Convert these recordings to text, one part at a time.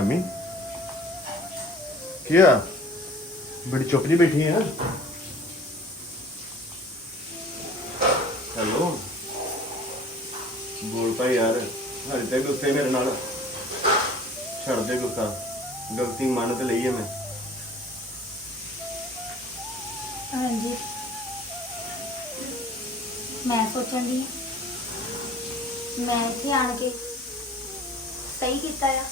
ਸ਼ਮੀ। ਕੀ ਆ ਬੜੀ ਚੁੱਪ ਜੀ ਬੈਠੀ ਹੈ ਹੈਲੋ। ਬੋਲ ਪਾ ਯਾਰ ਹਜੇ ਤੱਕ ਗੁੱਸੇ ਮੇਰੇ ਨਾਲ। ਛੱਡ ਦੇ ਗੁੱਸਾ। ਗਲਤੀ ਮੰਨ ਤੇ ਲਈ ਹੈ ਮੈਂ। ਹਾਂਜੀ। ਮੈਂ ਸੋਚਣ ਦੀ ਮੈਂ ਇੱਥੇ ਆਣ ਕੇ ਸਹੀ ਕੀਤਾ ਆ।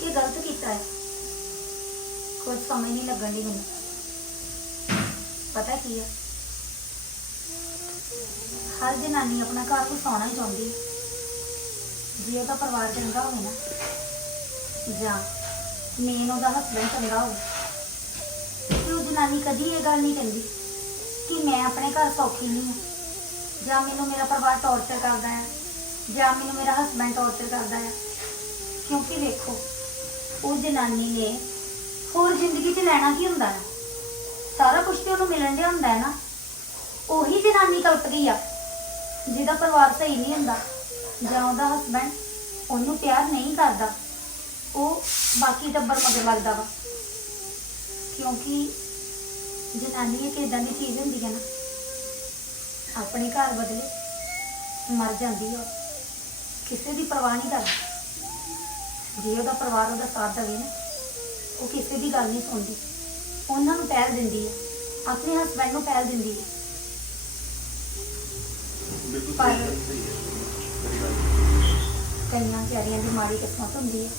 ਕਿ ਗਲਤ ਕੀਤਾ ਆ ਕੁਝ ਸਮਝ ਨਹੀਂ ਲੱਗਣ ਦੀ ਮੈਨੂੰ। ਪਤਾ ਕੀ ਆ ਹਰ ਜਨਾਨੀ ਆਪਣਾ ਘਰ ਵਸਾਉਣਾ ਹੀ ਚਾਹੁੰਦੀ ਹੈ। ਜੇ ਉਹਦਾ ਪਰਿਵਾਰ ਚੰਗਾ ਹੋਵੇ ਨਾ, ਜਾਂ ਮੇਨ ਉਹਦਾ ਹਸਬੰਡ ਚੰਗਾ ਹੋਵੇ, ਤੇ ਉਹ ਜਨਾਨੀ ਕਦੀ ਇਹ ਗੱਲ ਨਹੀਂ ਕਹਿੰਦੀ ਕਿ ਮੈਂ ਆਪਣੇ ਘਰ ਸੌਖੀ ਨਹੀਂ ਹਾਂ, ਜਾਂ ਮੈਨੂੰ ਮੇਰਾ ਪਰਿਵਾਰ ਟੌਰਚਰ ਕਰਦਾ ਹੈ, ਜਾਂ ਮੈਨੂੰ ਮੇਰਾ ਹਸਬੰਡ ਟੌਰਚਰ ਕਰਦਾ ਹੈ। ਕਿਉਂਕਿ ਦੇਖੋ ਉਹ ਜਨਾਨੀ ਨੇ ਹੋਰ ਜ਼ਿੰਦਗੀ 'ਚ ਲੈਣਾ ਕੀ ਹੁੰਦਾ ਹੈ? ਸਾਰਾ ਕੁਝ ਤੇ ਉਹਨੂੰ ਮਿਲਣ ਡਿਆ ਹੁੰਦਾ ਹੈ ਨਾ? ਉਹੀ ਜਨਾਨੀ ਕਲਪਦੀ ਆ, ਜਿਹਦਾ ਪਰਿਵਾਰ ਸਹੀ ਨਹੀਂ ਹੁੰਦਾ, ਜਾਂ ਉਹਦਾ ਹਸਬੰਡ ਉਹਨੂੰ ਪਿਆਰ ਨਹੀਂ ਕਰਦਾ, ਉਹ ਬਾਕੀ ਟੱਬਰ ਮਗਰ ਲੱਗਦਾ ਵਾ। ਕਿਉਂਕਿ ਜਨਾਨੀ ਇੱਕ ਇਦਾਂ ਦੀ ਚੀਜ਼ ਹੁੰਦੀ ਹੈ ਨਾ, ਆਪਣੇ ਘਰ ਬਦਲੇ ਮਰ ਜਾਂਦੀ ਆ, ਕਿਸੇ ਦੀ ਪਰਵਾਹ ਨਹੀਂ ਕਰਦੀ। ਜੇ ਉਹਦਾ ਪਰਿਵਾਰ ਉਹਦਾ ਸਾਥ ਦੇਵੇ ਨਾ ਉਹ ਕਿਸੇ ਦੀ ਗੱਲ ਨਹੀਂ ਸੁਣਦੀ। ਉਹਨਾਂ ਨੂੰ ਪਹਿਲ ਦਿੰਦੀ ਹੈ ਆਪਣੇ ਹਸਬੰਡ ਨੂੰ ਪਹਿਲ ਦਿੰਦੀ ਹੈ ਬਿਲਕੁਲ ਪਰ- ਸਹੀ ਹੈ, ਸਹੀ ਹੈ। ਮੇਰੀ ਗੱਲ ਕਈਆਂ ਵਿਚਾਰੀਆਂ ਦੀ ਮਾੜੀ ਕਿਸਮਤ ਹੁੰਦੀ ਹੈ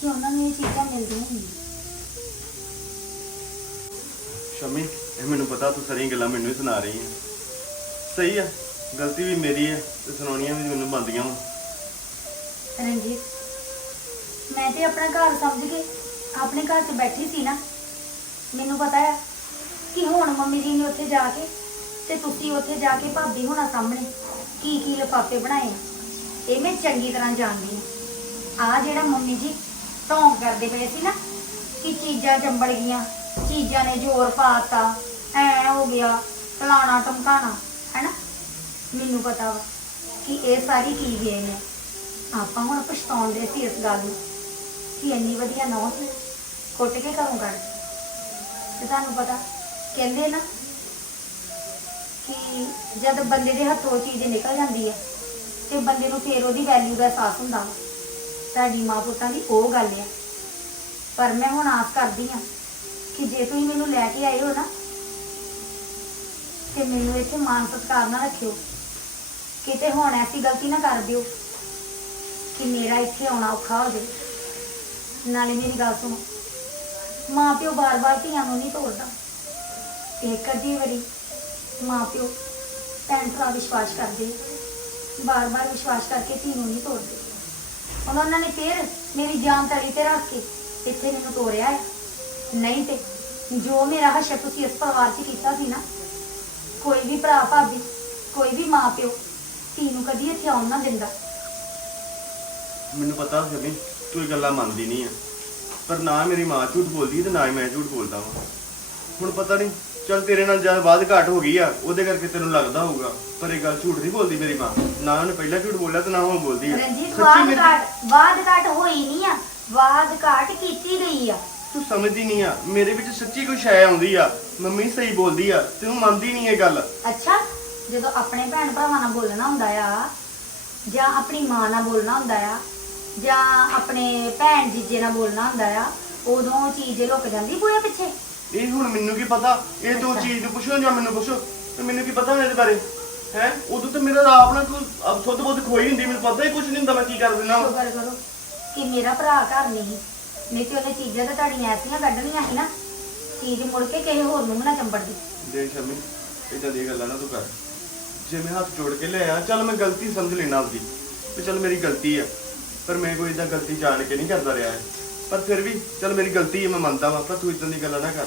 ਕਿ ਉਹਨਾਂ ਨੂੰ ਇਹ ਚੀਜ਼ਾਂ ਮਿਲਦੀਆਂ ਨਹੀਂ। ਸ਼ਮੀ ਇਹ ਮੈਨੂੰ ਪਤਾ ਤੂੰ ਸਾਰੀਆਂ ਗੱਲਾਂ ਮੈਨੂੰ ਹੀ ਸੁਣਾ ਰਹੀ ਹੈ। ਸਹੀ ਆ ਗਲਤੀ ਵੀ ਮੇਰੀ ਹੈ ਤੇ ਸੁਣਾਉਣੀਆਂ ਵੀ ਮੈਨੂੰ ਬੰਦੀਆਂ ਰਣਜੀਤ ਮੈਂ ਤੇ ਆਪਣਾ ਘਰ ਸਮਝ ਕੇ ਆਪਣੇ ਘਰ 'ਚ ਬੈਠੀ ਸੀ ਨਾ, ਮੈਨੂੰ ਪਤਾ ਆ ਕਿ ਹੁਣ ਮੰਮੀ ਜੀ ਨੇ ਉੱਥੇ ਜਾ ਕੇ ਤੇ ਤੁਸੀਂ ਉੱਥੇ ਜਾ ਕੇ ਭਾਬੀ ਹੋਣਾ ਸਾਹਮਣੇ ਕੀ ਕੀ ਲਿਫਾਫੇ ਬਣਾਏ ਆ। ਇਹ ਮੈਂ ਚੰਗੀ ਤਰ੍ਹਾਂ ਜਾਣਦੀ ਹਾਂ ਆ ਜਿਹੜਾ ਮੰਮੀ ਜੀ ਢੋਂਗ ਕਰਦੇ ਪਏ ਸੀ ਨਾ, ਕਿ ਚੀਜ਼ਾਂ ਚੰਬੜ ਗਈਆਂ, ਚੀਜ਼ਾਂ ਨੇ ਜ਼ੋਰ ਪਾਤਾ, ਐ ਹੋ ਗਿਆ, ਫਲਾਣਾ ਟਮਕਾਣਾ, ਹੈਨਾ? ਮੈਨੂੰ ਪਤਾ ਵਾ ਕਿ ਇਹ ਸਾਰੀ ਕੀ ਗਏ ਨੇ ਆਪਾਂ ਹੁਣ ਪਛਤਾਉਂਦੇ ਸੀ ਇਸ ਗੱਲ ਨੂੰ। ਕਿ ਇੰਨੀ ਵਧੀਆ ਨੌਂ ਸੀ? ਕੁੱਟ ਕੇ ਘਰੋਂ ਕੱਢ ਤੇ ਤੁਹਾਨੂੰ ਪਤਾ, ਕਹਿੰਦੇ ਨਾ ਕਿ ਜਦ ਬੰਦੇ ਦੇ ਹੱਥੋਂ ਉਹ ਚੀਜ਼ ਨਿਕਲ ਜਾਂਦੀ ਹੈ, ਤੇ ਬੰਦੇ ਨੂੰ ਫੇਰ ਉਹਦੀ ਵੈਲਿਊ ਦਾ ਅਹਿਸਾਸ ਹੁੰਦਾ ਵਾ। ਤੁਹਾਡੀ ਮਾਂ ਪੁੱਤਾਂ ਦੀ ਉਹ ਗੱਲ ਆ ਪਰ ਮੈਂ ਹੁਣ ਆਸ ਕਰਦੀ ਹਾਂ ਕਿ ਜੇ ਤੁਸੀਂ ਮੈਨੂੰ ਲੈ ਕੇ ਆਏ ਹੋ ਨਾ, ਤੇ ਮੈਨੂੰ ਇੱਥੇ ਮਾਨ ਸਤਿਕਾਰ ਨਾ ਰੱਖਿਓ। ਕਿਤੇ ਹੁਣ ਐਸੀ ਗਲਤੀ ਨਾ ਕਰ ਦਿਓ ਕਿ ਮੇਰਾ ਇੱਥੇ ਆਉਣਾ ਔਖਾ ਹੋ ਜਾਵੇ। ਨਾਲੇ ਮੇਰੀ ਗੱਲ ਸੁਣੋ। ਮਾਂ ਪਿਓ ਬਾਰ-ਬਾਰ ਧੀਆਂ ਨੂੰ ਨਹੀਂ ਤੋੜਦਾ ਇੱਕ ਅੱਧੀ ਵਾਰੀ ਮਾਂ ਪਿਓ ਭੈਣ ਭਰਾ ਵਿਸ਼ਵਾਸ ਕਰਦੇ, ਬਾਰ-ਬਾਰ ਵਿਸ਼ਵਾਸ ਕਰਕੇ ਧੀ ਨੂੰ ਨਹੀਂ ਤੋੜਦੇ ਹੁਣ ਉਹਨਾਂ ਨੇ ਫੇਰ ਮੇਰੀ ਜਾਨ ਤਲੀ ਤੇ ਰੱਖ ਕੇ ਇੱਥੇ ਮੈਨੂੰ ਤੋੜਿਆ ਹੈ। ਨਹੀਂ ਤੇ ਜੋ ਮੇਰਾ ਹਸ਼ਰ ਤੁਸੀਂ ਇਸ ਪਰਿਵਾਰ 'ਚ ਕੀਤਾ ਸੀ ਨਾ, ਕੋਈ ਵੀ ਭਰਾ ਭਾਬੀ, ਕੋਈ ਵੀ ਮਾਂ ਪਿਓ ਧੀ ਨੂੰ ਕਦੀ ਇੱਥੇ ਆਉਣ ਨਾ ਦਿੰਦਾ। ਮੈਨੂੰ ਪਤਾ ਸ਼ਮੀ ਤੂੰ ਇਹ ਗੱਲਾਂ ਮੰਨਦੀ ਨਹੀਂ ਆ। ਪਰ ਨਾ ਮੇਰੀ ਮਾਂ ਝੂਠ ਬੋਲਦੀ ਤੇ ਨਾ ਹੀ ਮੈਂ ਝੂਠ ਬੋਲਦਾ ਵਾਂ। ਹੁਣ ਪਤਾ ਨਹੀਂ ਚੱਲ ਤੇਰੇ ਨਾਲ ਜਦ ਬਾਅਦ ਘਾਟ ਹੋ ਗਈ ਆ ਉਹਦੇ ਕਰਕੇ ਤੈਨੂੰ ਲੱਗਦਾ ਹੋਊਗਾ। ਪਰ ਇਹ ਗੱਲ ਝੂਠ ਨਹੀਂ ਬੋਲਦੀ ਮੇਰੀ ਮਾਂ। ਨਾ ਉਹਨੇ ਪਹਿਲਾਂ ਝੂਠ ਬੋਲਿਆ ਤੇ ਨਾ ਹੁਣ ਬੋਲਦੀ ਆ। ਰਣਜੀਤ ਮੇਰੀ- ਘਾਟ ਬਾਦ ਘਾਟ ਹੋਈ ਨਹੀਂ ਆ। ਬਾਦ ਘਾਟ ਕੀਤੀ ਗਈ ਆ। ਤੂੰ ਸਮਝਦੀ ਨਹੀਂ ਆ। ਮੇਰੇ ਵਿੱਚ ਸੱਚੀ ਕੋਈ ਸ਼ੈ ਆਉਂਦੀ ਆ। ਮੰਮੀ ਸਹੀ ਬੋਲਦੀ ਆ। ਤੂੰ ਮੰਨਦੀ ਨਹੀਂ ਇਹ ਗੱਲ। ਅੱਛਾ ਜਦੋਂ ਆਪਣੇ ਭੈਣ ਭਰਾਵਾਂ ਨਾਲ ਬੋਲਣਾ ਹੁੰਦਾ ਆ ਜਾਂ ਆਪਣੀ ਮਾਂ ਨਾਲ ਬੋਲਣਾ ਹੁੰਦਾ ਆ ਜਾਂ ਆਪਣੇ ਭੈਣ ਜੀਜੇ ਨਾਲ ਬੋਲਣਾ ਹੁੰਦਾ ਆ ਉਦੋਂ ਚੀਜ਼ ਲੁਕ ਜਾਂਦੀ ਬੂਹੇ ਪਿੱਛੇ? ਇਹ ਹੁਣ ਮੈਨੂੰ ਕੀ ਪਤਾ? ਇਹ ਦੋ। ਚੀਜ਼ ਨੂੰ ਪੁੱਛੋ ਜਾਂ ਮੈਨੂੰ ਪੁੱਛੋ? ਤੇ ਮੈਨੂੰ ਕੀ ਪਤਾ ਇਹਦੇ ਬਾਰੇ? ਹੈ? ਉਦੋਂ ਤਾਂ ਮੇਰਾ ਆਪ ਨਾਲ ਕੋਈ ਸੁੱਧ ਬੁੱਧ ਖੋਈ ਹੁੰਦੀ ਮੈਨੂੰ ਪਤਾ ਹੀ ਕੁਝ ਨਹੀਂ ਹੁੰਦਾ ਮੈਂ ਕੀ ਕਰ ਦਿੰਦਾ। ਸ਼ੁਕਰ ਕਰੋ ਕਿ ਮੇਰਾ ਭਰਾ ਘਰ ਨਹੀਂ ਨਹੀਂ ਤੇ ਉਹਨੇ ਚੀਜ਼ਾਂ ਤਾਂ ਤੁਹਾਡੀਆਂ ਐਸੀਆਂ ਕੱਢਣੀਆਂ ਸੀ ਨਾ। ਚੀਜ਼ ਮੁੜ ਕੇ ਕਿਸੇ ਹੋਰ ਨੂੰ ਵੀ ਨਾ ਚੰਬੜਦੀ। ਦੇਖ ਸ਼ਮੀ ਇਦਾਂ ਦੀਆਂ ਗੱਲਾਂ ਨਾ ਤੂੰ ਕਰ। ਜੇ ਮੈਂ ਹੱਥ ਜੋੜ ਕੇ ਲਿਆ ਚੱਲ ਮੈਂ ਗਲਤੀ ਸਮਝ ਲੈਣਾ ਆਪਦੀ। ਤੇ ਚੱਲ ਮੇਰੀ ਗਲਤੀ ਆ। ਪਰ ਮੈਂ ਕੋਈ ਇਦਾਂ ਗਲਤੀ ਜਾਣ ਕੇ ਨਹੀਂ ਕਰਦਾ ਰਿਹਾ। ਪਰ ਫਿਰ ਵੀ ਚੱਲ ਮੇਰੀ ਗਲਤੀ ਹੈ ਮੈਂ ਮੰਨਦਾ ਵਾਂ ਪਰ ਤੂੰ ਇਦਾਂ ਦੀ ਗੱਲਾਂ ਨਾ ਕਰ।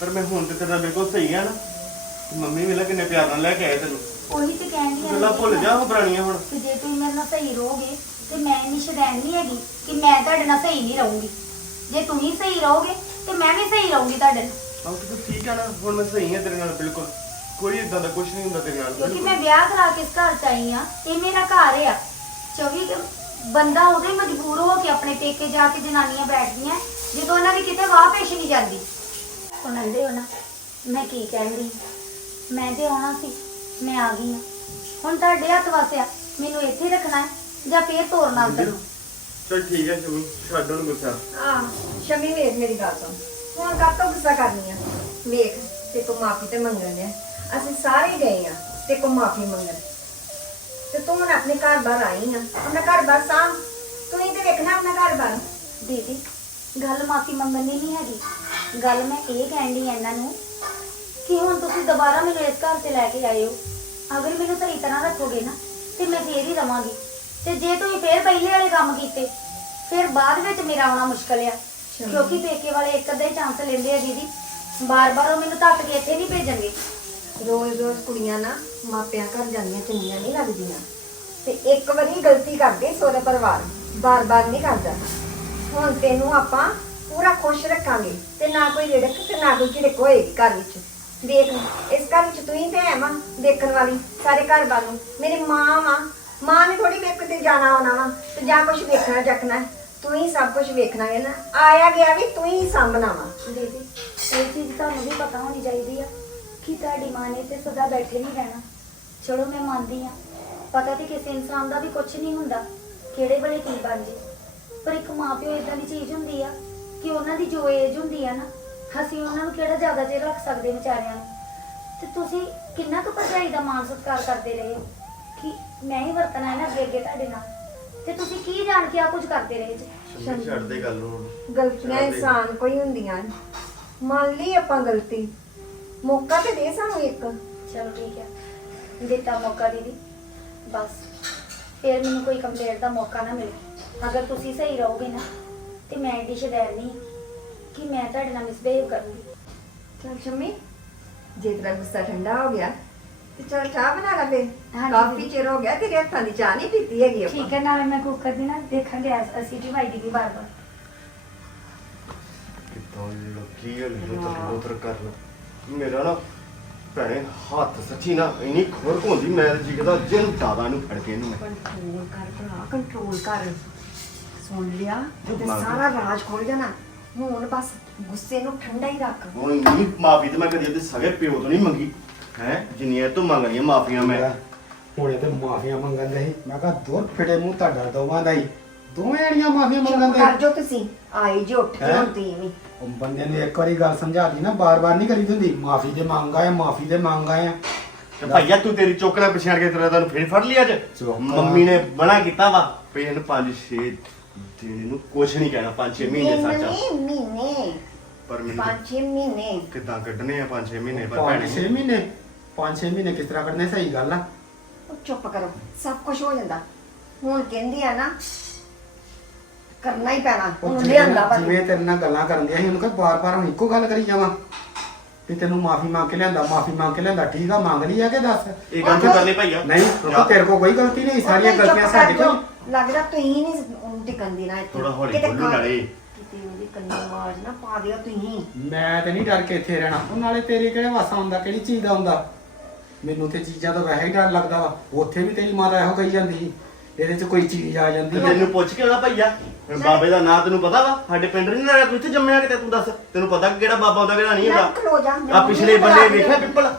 ਪਰ ਮੈਂ ਹੁਣ ਤੇ ਤੇਰਾ ਬਿਲਕੁਲ ਸਹੀ ਆ ਨਾ। ਮੰਮੀ ਵੇਲਾ ਕਿੰਨੇ ਪਿਆਰ ਨਾਲ ਲੈ ਕੇ ਆਏ ਤੈਨੂੰ। ਉਹੀ ਤੇ ਕਹਿਣ ਦੀ ਗੱਲਾਂ ਭੁੱਲ ਜਾ ਉਹ ਪੁਰਾਣੀਆਂ ਹੁਣ। ਕਿ ਜੇ ਤੁਸੀਂ ਮੇਰੇ ਨਾਲ ਸਹੀ ਰਹੋਗੇ ਤੇ ਮੈਂ ਇੰਨੀ ਸ਼ਦੈਨ ਨਹੀਂ ਹੈਗੀ ਕਿ ਮੈਂ ਤੁਹਾਡੇ ਨਾਲ ਸਹੀ ਨਹੀਂ ਰਹੂੰਗੀ। ਜੇ ਤੁਸੀਂ ਸਹੀ ਰਹੋਗੇ ਤੇ ਮੈਂ ਵੀ ਸਹੀ ਰਹੂੰਗੀ ਤੁਹਾਡੇ ਨਾਲ। ਆਹ ਤੇ ਤੂੰ ਠੀਕ ਆ ਨਾ ਹੁਣ ਮੈਂ ਸਹੀ ਹਾਂ ਤੇਰੇ ਨਾਲ ਬਿਲਕੁਲ। ਕੋਈ ਇਦਾਂ ਦਾ ਕੁਝ ਨਹੀਂ ਹੁੰਦਾ ਤੇਰੇ ਨਾਲ ਕਿਉਂਕਿ। ਮੈਂ ਵਿਆਹ ਕਰਾ ਕੇ ਇਸ ਘਰ ਚ ਆਈ ਆ ਇਹ ਮੇਰਾ ਘਰ ਆ। 24 ਘੰ- ਬੰਦਾ ਉਦੋਂ ਹੀ ਮਜਬੂਰ ਹੋ ਕੇ ਆਪਣੇ ਪੇਕੇ ਜਾ ਕੇ ਜਨਾਨੀਆਂ ਬੈਠਦੀਆਂ ਜਦੋਂ ਉਹਨਾਂ ਦੀ ਕਿਤੇ ਵਾਹ ਪੇਸ਼ ਨਹੀਂ ਜਾਂਦੀ। ਸੁਣਦੇ ਹੋ ਨਾ ਮੈਂ ਕੀ ਕਹਿੰਦੀ? ਮੈਂ ਤੇ ਆਉਣਾ ਸੀ ਮੈਂ ਆ ਗਈ ਹਾਂ। ਹੁਣ ਤੁਹਾਡੇ ਹੱਥ ਵਾਸਿਆ ਮੈਨੂੰ ਇੱਥੇ ਹੀ ਰੱਖਣਾ ਹੈ ਜਾਂ ਫੇਰ ਤੋਰਨਾ ਉੱਧਰ ਨੂੰ ਚਲ? ਠੀਕ ਹੈ ਸ਼ਮੀ ਛੱਡ ਹੁਣ ਗੁੱਸਾ। ਆ ਸ਼ਮੀ ਵੇਖ ਮੇਰੀ ਗੱਲ ਸੁਣ। ਹੁਣ ਕਾਹਤੋਂ ਗੁੱਸਾ ਕਰਨੀ ਆ? ਵੇਖ ਤੇ ਕੋ ਮਾਫੀ ਤੇ ਮੰਗਣ ਨੇ ਅਸੀਂ ਸਾਰੇ ਗਏ ਆ ਤੇ ਕੋ ਮਾਫੀ ਮੰਗਣ। ਤੇ ਤੂੰ ਹੁਣ ਆਪਣੇ ਘਰ ਬਾਹਰ ਆਈ ਆ। ਆਪਣਾ ਘਰ ਬਾਹਰ ਸਾਂ। ਤੂੰ ਹੀ ਤੇ ਵੇਖਣਾ ਆਪਣਾ ਘਰ ਬਾਹਰ। ਦੀਦੀ ਗੱਲ ਮਾਫੀ ਮੰਗਣ ਦੀ ਨਹੀਂ ਹੈਗੀ। ਗੱਲ ਮੈਂ ਇਹ ਕਹਿਣੀ ਇਹਨਾਂ ਨੂੰ ਕਿ ਹੁਣ ਤੁਸੀਂ ਦੁਬਾਰਾ ਮੈਨੂੰ ਇਸ ਘਰ ਤੇ ਲੈ ਕੇ ਆਏ ਹੋ। ਅਗਰ ਮੈਨੂੰ ਸਹੀ ਤਰ੍ਹਾਂ ਰੱਖੋਗੇ ਨਾ ਤੇ ਮੈਂ ਫੇਰ ਹੀ ਰਵਾਂਗੀ। ਤੇ ਜੇ ਤੁਸੀਂ ਫੇਰ ਪਹਿਲੇ ਵਾਲੇ ਕੰਮ ਕੀਤੇ ਫਿਰ ਬਾਅਦ ਵਿੱਚ ਮੇਰਾ ਆਉਣਾ ਮੁਸ਼ਕਲ ਆ। ਕਿਉਂਕਿ ਪੇਕੇ ਵਾਲੇ ਇੱਕ ਅੱਧਾ ਚਾਂਸ ਲੈਂਦੇ ਆ ਦੀਦੀ। ਬਾਰ-ਬਾਰ ਉਹ ਮੈਨੂੰ ਧੱਕ ਕੇ ਇੱਥੇ ਨਹੀਂ ਭੇਜਣਗੇ। ਰੋਜ਼ ਰੋਜ਼ ਕੁੜੀਆਂ ਨਾ ਮਾਪਿਆਂ ਘਰ ਜਾਂਦੀਆਂ ਚੰਗੀਆਂ ਨਹੀਂ ਲੱਗਦੀਆਂ। ਤੇ ਇੱਕ ਵਾਰੀ ਗਲਤੀ ਕਰਦੇ ਸੋਹਰੇ ਪਰਿਵਾਰ ਬਾਰ-ਬਾਰ ਨਹੀਂ ਕਰਦਾ। ਹੁਣ ਤੈਨੂੰ ਆਪਾਂ ਪੂਰਾ ਖੁਸ਼ ਰੱਖਾਂਗੇ ਤੇ ਨਾ ਕੋਈ ਰਿੜਕ ਤੇ ਨਾ ਕੋਈ ਝਿੜਕ ਹੋਏਗੀ ਘਰ ਵਿੱਚ। ਦੇਖ, ਇਸ ਘਰ ਵਿੱਚ ਤੂੰ ਹੀ ਤੇ ਹੈ ਮਾਂ, ਦੇਖਣ ਵਾਲੀ ਸਾਰੇ ਘਰ ਵੱਲ ਮੇਰੀ ਮਾਂ ਮਾਂ ਮਾਂ ਨੇ ਥੋੜੀ ਵੇਖ ਤੇ ਜਾਣਾ ਆਉਣਾ ਵਾ ਤੇ ਜਾਂ ਕੁਝ ਵੇਖਣਾ ਚੱਕਣਾ। ਤੂੰ ਹੀ ਸਭ ਕੁਝ ਵੇਖਣਾ ਹੈ ਨਾ। ਆਇਆ ਗਿਆ ਵੀ ਤੂੰ ਹੀ ਸਾਂਭਣਾ ਵਾ। ਦੀਦੀ ਇਹ ਚੀਜ਼ ਤੁਹਾਨੂੰ ਵੀ ਪਤਾ ਹੋਣੀ ਚਾਹੀਦੀ ਆ। ਕਿ ਤੁਹਾਡੀ ਮਾਂ ਨੇ ਤੇ ਸਦਾ ਬੈਠੇ ਨਹੀਂ ਰਹਿਣਾ। ਚਲੋ ਮੈਂ ਮੰਨਦੀ ਆ ਪਤਾ ਤੇ ਕਿਸੇ ਇਨਸਾਨ ਦਾ ਵੀ ਕੁਝ ਨਹੀਂ ਹੁੰਦਾ ਕਿਹੜੇ ਵੇਲੇ ਕੀ ਬਣ ਜੇ। ਪਰ ਇੱਕ ਮਾਪਿਓ ਇਦਾਂ ਦੀ ਚੀਜ਼ ਹੁੰਦੀ ਆ ਕਿ ਉਹਨਾਂ ਦੀ ਜੋ ਏਜ ਹੁੰਦੀ ਆ ਨਾ ਅਸੀਂ ਉਹਨਾਂ ਨੂੰ ਕਿਹੜਾ ਜ਼ਿਆਦਾ ਚਿਰ ਰੱਖ ਸਕਦੇ ਵਿਚਾਰਿਆਂ ਨੂੰ। ਤੇ ਤੁਸੀਂ ਕਿੰਨਾ ਕੁ ਭਰਜਾਈ ਦਾ ਮਾਣ ਸਤਿਕਾਰ ਕਰਦੇ ਰਹੇ? ਹੋ ਕਿ ਮੈਂ ਹੀ ਵਰਤਣਾ ਹੈ ਨਾ ਅੱਗੇ ਅੱਗੇ ਤੁਹਾਡੇ ਨਾਲ। ਤੇ ਤੁਸੀਂ ਕੀ ਜਾਣ ਕੇ ਆ ਕੁਝ ਕਰਦੇ ਰਹੇ ਜੀ? ਛੱਡ ਦੇ ਗੱਲ ਨੂੰ। ਗਲਤੀਆਂ। ਇਨਸਾਨ ਕੋਈ ਹੁੰਦੀਆਂ ਨੇ। ਮੰਨ ਲਈ ਆਪਾਂ ਗਲਤੀ। ਮੌਕਾ ਤੇ ਦੇ ਸਾਨੂੰ ਇੱਕ। ਚਲੋ ਠੀਕ ਹੈ। ਦਿੱਤਾ ਮੌਕਾ ਦੀਦੀ। ਬਸ। ਫਿਰ ਮੈਨੂੰ ਕੋਈ ਕੰਪਲੇਂਟ ਦਾ ਮੌਕਾ ਨਾ ਮਿਲੇ। ਅਗਰ ਤੁਸੀਂ ਸਹੀ ਰਹੋਗੇ ਨਾ ਤੇ ਮੈਂ ਐਡੀ ਸ਼ਦੈਰ ਨਹੀਂ ਕਿ ਮੈਂ ਤੁਹਾਡੇ ਨਾਲ ਮਿਸਬਿਹੇਵ ਕਰੂੰਗੀ। ਚਲ ਸ਼ਮੀ ਜੇ ਤੇਰਾ ਗੁੱਸਾ ਠੰਡਾ ਹੋ ਗਿਆ ਤੇ ਚਲ ਚਾਹ ਬਣਾ ਲੈ ਫੇ ਹਾਂਜੀ ਕਾਫੀ ਦੀਦੀ। ਚਿਰ ਹੋ ਗਿਆ ਤੇਰੇ ਹੱਥਾਂ ਦੀ ਚਾਹ ਨਹੀਂ ਪੀਤੀ ਹੈਗੀ ਆਪਾਂ। ਠੀਕ ਹੈ ਨਾਲੇ ਮੈਂ ਕੁੱਕਰ ਦੀ ਨਾ ਦੇਖਣ ਗਿਆ ਅਸੀਂ ਜੀ ਵਾਈ ਦੀ ਬਾਰ ਬਾਰ ਕਿੱਦਾਂ ਇਹ ਕੀ ਹੈ। ਲੋਤਰ ਲੋਤਰ ਕਰਨਾ ਮੇਰਾ ਨਾ ਭੈਣੇ ਹੱਥ ਸੱਚੀ ਨਾ ਇਨੀ ਖੁਰਕ ਹੁੰਦੀ ਮੈਂ ਤਾਂ ਜਿਗਦਾ ਜਿੰਨ ਦਾਦਾ ਨੂੰ ਫੜ ਕੇ ਇਹਨੂੰ ਮੈਂ। ਕੰਟਰੋਲ ਕਰ ਭਰਾ ਕੰਟਰੋਲ ਕਰ। ਸੁਣ ਲਿਆ ਮੰਗ। ਸਾਰਾ ਰਾਜ ਖੋਲ ਜਾਣਾ ਹੁਣ ਬਸ ਗੁੱਸੇ ਨੂੰ ਠੰਡਾ ਹੀ ਰੱਖ। ਹੁਣ ਇੰਨੀ ਮਾਫੀ ਤੇ ਮੈਂ ਕਦੀ ਉਹਦੇ ਸਗੇ ਪਿਓ ਤੋਂ ਨਹੀਂ ਮੰਗੀ। ਹੈ ਜਿੰਨੀਆਂ ਤੋਂ ਮੰਗਣੀਆਂ ਮਾਫੀਆਂ ਮੈਂ। ਹੁਣੇ ਤੇ ਮਾਫੀਆਂ ਮੰਗਣ ਦੇ ਸੀ। ਮੈਂ ਕਿਹਾ ਦੁਰ ਫਿੜੇ ਮੂੰਹ ਤੁਹਾਡਾ ਦੋਵਾਂ ਦਾ ਹੀ। ਦੋਵੇਂ ਜਣੀਆਂ ਮਾਫੀਆਂ ਮੰਗਣ ਕਰ ਦੇ? ਜੋ ਤੁਸੀਂ। ਆਏ ਜੀ ਉੱਠ ਕੇ ਹੈਂ? ਹੁਣ ਤੀ ਵੀ। ਉਹ ਬੰਦੇ ਨੇ ਇੱਕ ਵਾਰੀ ਗੱਲ ਸਮਝਾਤੀ ਨਾ ਬਾਰ-ਬਾਰ ਨਹੀਂ ਕਰੀ ਦਿੰਦੀ ਮਾਫੀ ਦੇ ਮੰਗ ਆਏ ਮਾਫੀ ਦੇ ਮੰਗ ਆਏ। ਆ ਤੇ ਭਾਈਆ ਤੂੰ ਤੇਰੀ ਚੋਕਰਾ ਪਛਾਣ ਕੇ ਤੇਰਾ ਤੈਨੂੰ ਫਿਰ ਫੜ ਲਿਆ ਅੱਜ? ਚੋਕਰਾ। ਮੰਮੀ ਨੇ ਬਣਾ ਕੀਤਾ ਵਾ ਵੀ ਇਹਨੂੰ 5 6 ਦਿਨ ਨੂੰ ਕੁਛ ਨਹੀਂ ਕਹਿਣਾ 5 6 ਮਹੀਨੇ ਸੱਚਾ ਮਹੀਨੇ ਮਹੀਨੇ। ਪਰ ਮੈਨੂੰ ਪੰਜ ਛੇ ਮਹੀਨੇ। ਕਿੱਦਾਂ ਕੱਢਣੇ ਆ 5 6 ਮਹੀਨੇ? ਪਰ ਪੰਜ ਛੇ ਭੈਣੇ ਮਹੀਨੇ? ਪੰਜ ਛੇ ਮਹੀਨੇ ਕਿਸ ਤਰ੍ਹਾਂ ਕੱਢਨੇ ਸਹੀ ਗੱਲ ਆ। ਉਹ ਚੁੱਪ ਕਰੋ ਸਭ ਕੁਝ ਹੋ ਜਾਂਦਾ। ਹੁਣ ਕਹਿੰਦੀ ਆ ਨਾ ਕਰਨਾ ਹੀ ਪੈਣਾ ਉਹ ਹੁਣ ਜਿਵੇਂ ਲਿਆਂਦਾ ਵਾ ਜਿਵੇਂ ਤੇਰੇ ਨਾਲ ਗੱਲਾਂ ਕਰਦੀਆਂ ਸੀ ਉਹਨੂੰ ਕਹ ਬਾਰ-ਬਾਰ ਹੁਣ ਇੱਕੋ ਗੱਲ ਕਰੀ ਜਾਵਾਂ। ਵੀ ਤੈਨੂੰ ਮਾਫੀ ਮੰਗ ਕੇ ਲਿਆਂਦਾ ਮਾਫੀ ਮੰਗ ਕੇ ਲਿਆਂਦਾ ਠੀਕ ਆ ਮੰਗ ਲਈ ਆ ਕਿ ਦੱਸ? ਇਹ ਗੱਲ ਤੇ ਕਰ ਲੈ ਭਾਈਆ ਨਹੀਂ ਕਿਉਂਕਿ ਤੇਰੇ ਕੋਲ ਕੋਈ ਗਲਤੀ ਨਹੀਂ ਸਾਰੀਆਂ ਗਲਤੀਆਂ ਸਾਡੇ। ਕੋਲ ਲੱਗਦਾ ਤੁਸੀਂ ਨਹੀਂ ਉਹਨੂੰ ਟਿਕਣ ਦੇਣਾ ਇੱਥੇ। ਥੋੜਾ ਹੌਲੀ ਕਿਤੇ ਬੋਲੋ ਨਾਲੇ। ਕਿਤੇ ਉਹਦੀ ਕੰਨੀ ਆਵਾਜ਼ ਨਾ ਪਾ ਦਿਓ ਤੁਸੀਂ। ਮੈਂ ਤੇ ਨਹੀਂ ਡਰ ਕੇ ਇੱਥੇ ਰਹਿਣਾ। ਉਹ ਨਾਲੇ ਤੇਰੇ ਕਿਹੜੇ ਵਾਸਾ ਹੁੰਦਾ ਕਿਹੜੀ ਚੀਜ਼ ਦਾ ਹੁੰਦਾ? ਮੈਨੂੰ ਤੇ ਚੀਜ਼ਾਂ ਤੋਂ ਵੈਸੇ ਹੀ ਡਰ ਲੱਗਦਾ ਵਾ। ਉੱਥੇ ਵੀ ਤੇਰੀ ਮਾਤਾ ਇਹੋ ਕਹੀ ਜਾਂਦੀ ਸੀ। ਇਹਦੇ 'ਚ ਕੋਈ ਚੀਜ਼ ਆ ਜਾਂਦੀ ਹੈ ਤੈਨੂੰ ਪੁੱਛ ਕੇ ਉਹਦਾ ਭਾਈਆ। ਬਾਬੇ ਦਾ ਨਾਂ ਤੈਨੂੰ ਪਤਾ ਵਾ? ਸਾਡੇ ਪਿੰਡ ਨਹੀਂ ਲੱਗਾ ਤੂੰ ਇੱਥੇ ਜੰਮਿਆ ਕਿਤੇ ਤੂੰ ਦੱਸ। ਤੈਨੂੰ ਪਤਾ ਕਿ ਕਿਹੜਾ ਬਾਬਾ ਹੁੰਦਾ ਕਿਹੜਾ ਨਹੀਂ ਨਾ ਹੁੰਦਾ ਖਲੋ ਜਾ ਆ ਪਿਛਲੇ ਬੰਨੇ ਵੇਖਿਆ ਪਿੱਪਲ?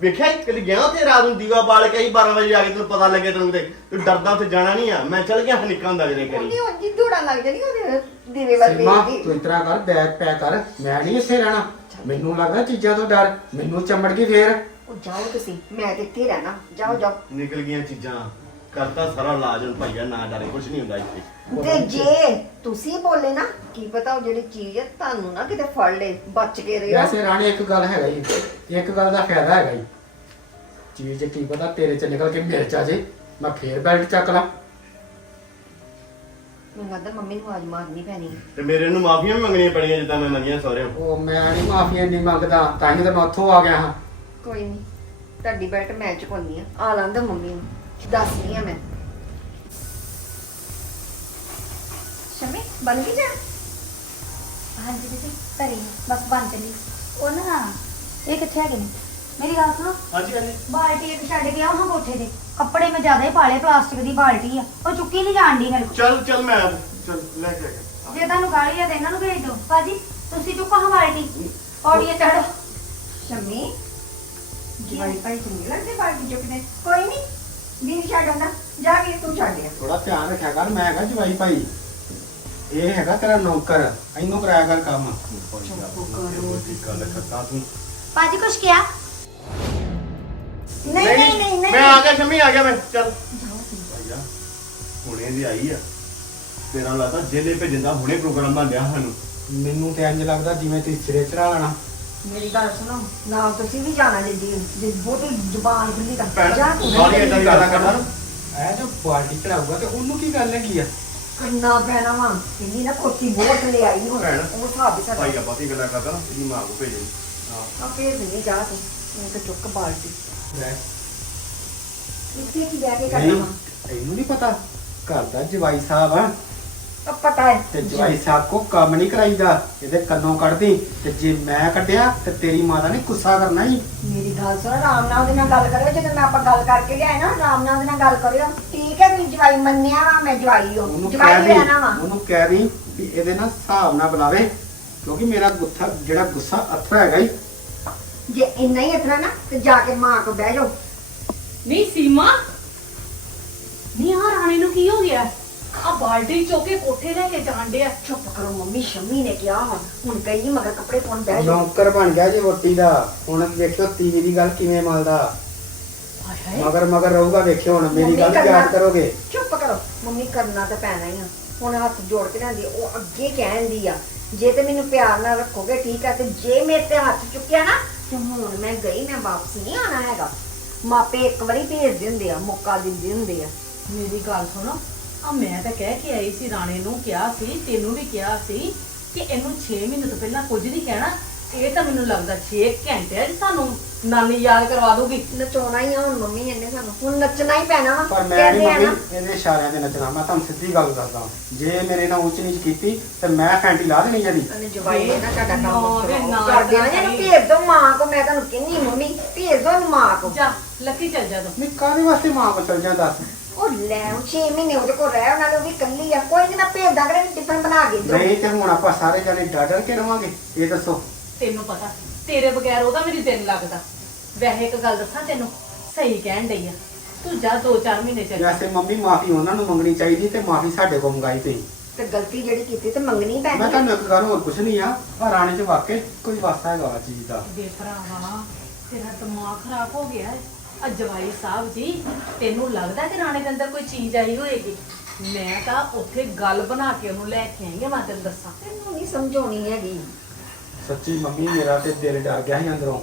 ਵੇਖਿਆ ਹੀ? ਕਦੀ ਗਿਆ ਉੱਥੇ? ਰਾਤ ਨੂੰ ਦੀਵਾ ਬਾਲ ਕੇ ਆਈ 12 ਵਜੇ ਆ ਕੇ ਤੈਨੂੰ ਪਤਾ ਲੱਗਿਆ ਤੈਨੂੰ ਤੇ। ਤੂੰ ਡਰਦਾ ਉੱਥੇ ਜਾਣਾ ਨਹੀਂ ਆ। ਮੈਂ ਚੱਲ ਗਿਆ ਨਿੱਕਾ ਹੁੰਦਾ ਜਿਹੜੇ ਕਰੀ। ਉਹਦੀ ਉਂਝ ਹੀ ਦੌੜਾਂ ਲੱਗ ਜਾਣੀ ਉਹਦੇ ਦੀਵੇ ਵੱਲ ਸੀਮਾ ਵੇਖਦੀ ਤੂੰ ਇਤਰਾ ਕਰ ਬੈਗ ਪੈਕ ਕਰ। ਮੈਂ ਨਹੀਂ ਇੱਥੇ ਰਹਿਣਾ। ਮੈਨੂੰ ਲੱਗਦਾ ਚੀਜ਼ਾਂ ਤੋਂ ਡਰ। ਮੈਨੂੰ ਚਮੜ ਗਈ ਫੇਰ। ਉਹ ਜਾਓ ਤੁਸੀਂ ਮੈਂ ਤੇ ਇੱਥੇ ਰਹਿਣਾ। ਜਾਓ ਜਾਓ। ਨਿਕਲ ਗਈਆਂ ਚੀਜ਼ਾਂ। ਕਰਤਾ ਸਾਰਾ ਇਲਾਜ ਹੁਣ ਭਾਈਆ ਨਾ ਡਰੇ ਕੁਝ ਨਹੀਂ ਹੁੰਦਾ ਇੱਥੇ। ਤੇ ਜੇ ਤੁਸੀਂ ਬੋਲੇ ਨਾ ਕੀ ਪਤਾ ਉਹ ਜਿਹੜੀ ਚੀਜ਼ ਹੈ ਤੁਹਾਨੂੰ ਨਾ ਕਿਤੇ ਫੜ ਲੇ ਬਚ ਕੇ ਰਹੋ ਵੈਸੇ ਰਾਣੀ ਇੱਕ ਗੱਲ ਹੈਗਾ ਜੀ ਇੱਕ ਗੱਲ ਦਾ ਫਾਇਦਾ ਹੈਗਾ ਜੀ। ਚੀਜ਼ ਕੀ ਪਤਾ ਤੇਰੇ 'ਚ ਨਿਕਲ ਕੇ ਮਿਰਚ ਆ ਜੇ ਮੈਂ ਫੇਰ ਬੈਲਟ ਚੱਕ ਲਾਂ। ਮੈਨੂੰ ਲੱਗਦਾ ਮੰਮੀ ਨੂੰ ਆਵਾਜ਼ ਮਾਰਨੀ ਪੈਣੀ ਹੈ। ਤੇ ਮੇਰੇ ਨੂੰ ਮਾਫੀਆਂ ਵੀ ਮੰਗਣੀਆਂ ਪੜੀਆਂ ਜਿੱਦਾਂ ਮੈਂ ਮੰਗੀਆਂ ਸਹੁਰਿਆਂ ਉਹ ਮੈਂ ਨਹੀਂ ਮਾਫੀ ਨਹੀਂ ਮੰਗਦਾ ਤਾਂ ਹੀ ਤਾਂ ਮੈਂ ਉੱਥੋਂ ਆ ਗਿਆ ਹਾਂ। ਕੋਈ ਨਹੀਂ ਤੁਹਾਡੀ ਬੈਲਟ ਮੈਂ ਚੁਕਾਉਣੀ ਆ ਆ ਲੰਦਾ ਮੰਮੀ ਨੂੰ। ਦੱਸਦੀ ਆ ਮੈਂ। ਸ਼ਮੀ ਬਣ ਗਈ ਜਾ ਹਾਂਜੀ ਦੀਦੀ ਕਰੀ ਬਸ ਬਣ ਚਲੀ। ਉਹ ਨਾ ਇਹ ਕਿੱਥੇ ਹੈਗੇ ਨੇ? ਮੇਰੀ ਗੱਲ ਸੁਣੋ। ਹਾਂਜੀ ਹਾਂਜੀ। ਬਾਲਟੀ ਇੱਕ ਛੱਡ ਕੇ ਆਓ ਹਾਂ ਕੋਠੇ ਤੇ। ਕੱਪੜੇ ਮੈਂ ਜ਼ਿਆਦਾ ਹੀ ਪਾਲੇ ਪਲਾਸਟਿਕ ਦੀ ਬਾਲਟੀ ਆ। ਉਹ ਚੁੱਕੀ ਨਹੀਂ ਜਾਂਦੀ ਮੇਰੇ ਕੋਲ। ਚੱਲ ਚੱਲ ਮੈਂ ਚੱਲ ਲੈ ਕੇ ਆ ਗਿਆ ਜੇ ਤੁਹਾਨੂੰ ਗਾਲੀ ਆ ਤੇ ਇਹਨਾਂ ਨੂੰ ਭੇਜ ਦਿਓ। ਭਾਜੀ ਤੁਸੀਂ ਚੁੱਕੋ ਹਾਂ ਬਾਲਟੀ। ਔੜੀਏ ਚੜੋ ਸ਼ਮੀ ਜਵਾਈ ਭਾਈ ਚੰਗੇ ਲੱਗਦੇ ਬਾਕੀ ਚੁੱਕਦੇ? ਕੋਈ ਨਹੀਂ ਵੀਰ ਛੱਡ ਆਉਂਦਾ ਜਾ ਕੇ ਤੂੰ ਛੱਡ ਆ। ਥੋੜਾ ਧਿਆਨ ਰੱਖਿਆ ਕਰ ਮੈਂ ਹੈਗਾ ਜਵਾਈ ਭਾਈ ਇਹ ਹੈਗਾ ਤੇਰਾ ਨੌਕਰ ਇਹਨੂੰ ਕਰਾਇਆ ਕਰ ਕੰਮ। ਭਾਜੀ ਕੁਛ ਕਿਹਾ? ਨਹੀਂ ਨਹੀਂ ਨਹੀਂ ਨਹੀਂ ਮੈਂ ਆ ਗਿਆ ਸ਼ਮੀ ਆ ਗਿਆ ਮੈਂ ਚੱਲ। ਭਈਆ ਹੁਣੇ ਦੀ ਆਈ ਆ। ਤੇਰਾ ਲੱਗਦਾ ਜੇਲੇ ਭੇਜਣ ਦਾ ਹੁਣੇ ਪ੍ਰੋਗਰਾਮ ਬਣ ਸਾਨੂੰ। ਮੈਨੂੰ ਤੇ ਇੰਜ ਲੱਗਦਾ ਜਿਵੇਂ ਤੁਸੀਂ ਸਿਰੇ ਚੜਾ ਲੈਣਾ। ਮੇਰੀ ਗੱਲ ਸੁਣੋ ਨਾਲ ਤੁਸੀਂ ਵੀ ਜਾਣਾ ਜੀ ਜੀ ਬਹੁਤੀ ਜ਼ੁਬਾਨ ਖੁੱਲੀ ਕਰ ਜਾ ਤੂੰ ਸਾਰੀ ਏਦਾਂ ਦੀ ਗੱਲਾਂ ਕਰਦਾ ਇਹ ਜੋ ਬਾਲਟੀ ਚੜਾਊਗਾ ਤੇ ਉਹਨੂੰ ਕੀ ਗੱਲ ਹੈਗੀ ਆ? ਕਰਨਾ ਪੈਣਾ ਵਾ ਕਿੰਨੀ ਨਾ ਕੋਟੀ ਬਹੁਤ ਲੈ ਆਈ ਹੁਣ ਭੈਣ। ਉਹ ਹਿਸਾਬ ਹੀ ਸਾਡਾ ਭਾਈਆ ਬਾਤੀ ਗੱਲਾਂ ਕਰਦਾ ਨਾ ਇਹਦੀ ਮਾਂ ਕੋ ਭੇਜੇ। ਹਾਂ। ਆ ਫੇਰ ਨਹੀਂ ਜਾ ਤੂੰ ਮੈਂ ਤਾਂ ਚੁੱਕ ਬਾਲਟੀ। ਲੈ, ਇੱਥੇ ਕੀ ਬਹਿ ਕੇ ਕਰਨਾ? ਨਹੀਂ ਵਾ ਇਹਨੂੰ ਨਹੀਂ ਪਤਾ ਘਰ ਦਾ ਜਵਾਈ ਸਾਹਿਬ ਆ। ਆ ਪਤਾ ਹੈ। ਤੇ ਜਵਾਈ ਸਾਹਿਬ ਕੋ ਕੰਮ ਨਹੀਂ ਕਰਾਈਦਾ ਇਹਦੇ ਕੰਨੋਂ ਕੱਢਦੀ ਤੇ ਜੇ ਮੈਂ ਕੱਢਿਆ ਤੇ ਤੇਰੀ ਮਾਤਾ ਨੇ ਗੁੱਸਾ ਕਰਨਾ ਹੀ। ਮੇਰੀ ਗੱਲ ਸੁਣ ਆਰਾਮ ਨਾਲ ਉਹਦੇ ਨਾਲ ਗੱਲ ਕਰਿਓ ਜਦੋਂ ਮੈਂ ਆਪਾਂ ਗੱਲ ਕਰਕੇ ਲਿਆਏ ਨਾ ਆਰਾਮ ਨਾਲ ਉਹਦੇ ਨਾਲ ਗੱਲ ਕਰਿਓ। ਠੀਕ ਹੈ ਵੀ ਜਵਾਈ ਮੰਨਿਆ ਵਾ ਮੈਂ ਜਵਾਈ ਹਾਂ। ਉਹਨੂੰ ਜਵਾਈ ਕਹਿ ਦੀ ਰਹਿਣਾ ਵਾ। ਉਹਨੂੰ ਕਹਿ ਦੀ ਵੀ ਇਹਦੇ ਨਾਲ ਹਿਸਾਬ ਨਾਲ ਬੁਲਾਵੇ ਕਿਉਂਕਿ ਮੇਰਾ ਗੁੱਸਾ ਜਿਹੜਾ ਗੁੱਸਾ ਅਥਰਾ ਹੈਗਾ ਹੀ ਜੇ ਇੰਨਾ ਹੀ ਇਤਨਾ ਨਾ ਤੇ ਜਾ ਕੇ ਮਾਂ ਕੋ ਬਹਿ ਜਾਓ। ਨਹੀਂ ਸੀਮਾ। ਨਹੀਂ ਆ ਰਾਣੀ ਨੂੰ ਕੀ ਹੋ ਗਿਆ? ਆ ਬਾਲਟੀ ਚੁੱਕ ਕੋਠੇ ਲੈ ਕੇ ਜਾਣ ਡਿਆ। ਚੁੱਪ ਕਰੋ ਮੰਮੀ ਸ਼ੰਮੀ ਨੇ ਕਿਹਾ ਹੁਣ। ਹੁਣ ਕਹੀ ਮਗਰ ਕੱਪੜੇ ਪਾਉਣ ਬਹਿ ਜਾਓ। ਨੌਕਰ ਬਣ ਗਿਆ ਜੀ ਵੋਟੀ ਦਾ। ਹੁਣ ਵੇਖਿਓ ਤੀਵੀ ਦੀ ਗੱਲ ਕਿਵੇਂ ਮਲਦਾ। ਹਾਏ ਹਾਏ। ਮਗਰ ਮਗਰ ਰਹੂਗਾ ਵੇਖਿਓ ਹੁਣ ਮੇਰੀ ਗੱਲ ਯਾਦ ਕਰੋਗੇ। ਚੁੱਪ ਕਰੋ। ਮੰਮੀ ਕਰਨਾ ਤਾਂ ਪੈਣਾ ਹੀ ਆ। ਹੁਣ ਹੱਥ ਜੋੜ ਕੇ ਰਹਿੰਦੀ ਉਹ ਅੱਗੇ ਕਹਿੰਦੀ ਆ ਜੇ ਤੇ ਮੈਨੂੰ ਪਿਆਰ ਨਾਲ ਰੱਖੋਗੇ ਠੀਕ ਆ ਤੇ ਜੇ ਮੇਰੇ ਤੇ ਹੱਥ ਚੁੱਕਿਆ ਨਾ ਤੇ ਹੁਣ ਮੈਂ ਗਈ ਮੈਂ ਵਾਪਸ ਨਹੀਂ ਆਣਾ ਹੈਗਾ। ਮਾਪੇ ਇੱਕ ਵਾਰੀ ਭੇਜ ਦਿੰਦੇ ਆ ਮੌਕਾ ਦਿੰਦੇ ਹੁੰਦੇ ਆ। ਮੇਰੀ ਗੱਲ ਸੁਣੋ। ਆ ਮੈਂ ਤਾਂ ਕਹਿ ਕੇ ਆਈ ਸੀ ਰਾਣੇ ਨੂੰ ਕਿਹਾ ਸੀ ਤੈਨੂੰ ਵੀ ਕਿਹਾ ਸੀ ਕਿ ਇਹਨੂੰ 6 ਮਹੀਨੇ ਤੋਂ ਪਹਿਲਾਂ ਕੁਝ ਨਹੀਂ ਕਹਿਣਾ। ਇਹ ਤਾਂ ਮੈਨੂੰ ਲੱਗਦਾ 6 ਘੰਟੇ 'ਚ ਸਾਨੂੰ। ਨਾਨੀ ਯਾਦ ਕਰਵਾ ਦੂਗੀ ਨਚਾਉਣਾ ਹੀ ਆ ਹੁਣ ਮੰਮੀ ਇਹਨੇ ਸਾਨੂੰ ਹੁਣ ਨੱਚਣਾ ਹੀ ਪੈਣਾ ਵਾ। ਪਰ ਮੈਂ ਕਹਿੰਦੇ ਨਹੀਂ ਆ ਨਾ ਮੰਮੀ ਇਹਦੇ ਇਸ਼ਾਰਿਆਂ ਤੇ ਨੱਚਣਾ ਮੈਂ ਤੁਹਾਨੂੰ ਸਿੱਧੀ ਗੱਲ ਦੱਸਦਾ ਜੇ ਮੇਰੇ ਨਾਲ ਉੱਚ ਨੀਚ ਕੀਤੀ ਤੇ ਮੈਂ ਫੈਂਟੀ ਲਾ ਦੇਣੀ ਜਦੀ ਜਵਾਈ ਨੇ ਨਾ ਸਾਡਾ ਨਾ, ਨਾ, ਇਹਨੂੰ। ਭੇਜ ਦੋ ਮਾਂ ਕੋ ਮੈਂ ਤੁਹਾਨੂੰ ਕਹਿੰਨੀ ਮੰਮੀ ਭੇਜ ਦੋ ਇਹਨੂੰ ਮਾਂ ਕੋ। ਜਾ ਲੱਕੀ ਚੱਲ ਜਾ ਤੂੰ। ਨਹੀਂ ਕਾਹਦੇ ਵਾਸਤੇ ਮਾਂ ਕੋਲ ਚਲ ਜਾ ਦੱਸ। ਉਹ ਲੈ 6 ਮਹੀਨੇ ਉਹਦੇ ਕੋਲ ਰਹਿ ਉਹਨਾਂ ਨੂੰ ਵੀ ਕੱਲੀ ਆ। ਕੋਈ ਨਹੀਂ ਮੈਂ ਭੇਜ ਦਾਂਗਾ ਟਿਫਨ ਬਣਾ ਕੇ ਦੋ ਨਹੀਂ ਤੇ ਹੁਣ ਆਪਾਂ ਸਾਰੇ ਜਾਣੇ ਡਰ ਡਰ ਕੇ ਰਵਾਂਗੇ ਇਹ ਦੱਸੋ। ਤੈਨੂੰ ਪਤਾ ਤੇਰੇ ਬਗੈਰ ਉਹਦਾ ਮੇਰੀ ਦਿਲ ਲੱਗਦਾ। ਵੈਸੇ ਇੱਕ ਗੱਲ ਦੱਸਾਂ ਤੈਨੂੰ ਸਹੀ ਕਹਿਣ ਡਈ ਆ। ਤੂੰ ਜਾ 2-4 ਮਹੀਨੇ ਚੱਲ। ਜਾ ਵੈਸੇ ਮੰਮੀ ਮਾਫੀ ਉਹਨਾਂ ਨੂੰ ਮੰਗਣੀ ਚਾਹੀਦੀ ਤੇ ਮਾਫੀ ਸਾਡੇ ਕੋਲ ਮੰਗਾਈ ਤੇ ਤੇ ਗਲਤੀ ਜਿਹੜੀ ਕੀਤੀ ਤੇ ਮੰਗਣੀ ਮੈਂ ਪੈਣੀ ਤੁਹਾਨੂੰ ਇੱਕ ਗੱਲ ਹੋਰ ਕੁਛ ਨਹੀਂ ਆ ਆ ਰਾਣੇ ਚ ਵਾਕਈ ਕੋਈ ਵਾਸਤਾ ਹੈਗਾ ਚੀਜ਼ ਦਾ? ਵੇ ਭਰਾਵਾ ਤੇਰਾ ਦਿਮਾਗ ਖਰਾਬ ਹੋ ਗਿਆ ਹੈ ਆ ਜਵਾਈ ਸਾਹਿਬ ਜੀ ਤੈਨੂੰ ਲੱਗਦਾ ਕਿ ਰਾਣੇ ਦੇ ਅੰਦਰ ਕੋਈ ਚੀਜ਼ ਆਈ ਹੋਏਗੀ? ਮੈਂ ਤਾਂ ਉੱਥੇ ਗੱਲ ਬਣਾ ਕੇ ਉਹਨੂੰ ਲੈ ਕੇ ਆਈ ਹਾਂ ਮੈਂ ਤੈਨੂੰ ਦੱਸਾਂ। ਤੈਨੂੰ ਨਹੀਂ ਸਮਝਾਉਣੀ ਹੈਗੀ। ਸੱਚੀ ਮੰਮੀ ਮੇਰਾ ਤੇ ਦਿਲ ਡਰ ਗਿਆ ਸੀ ਅੰਦਰੋਂ।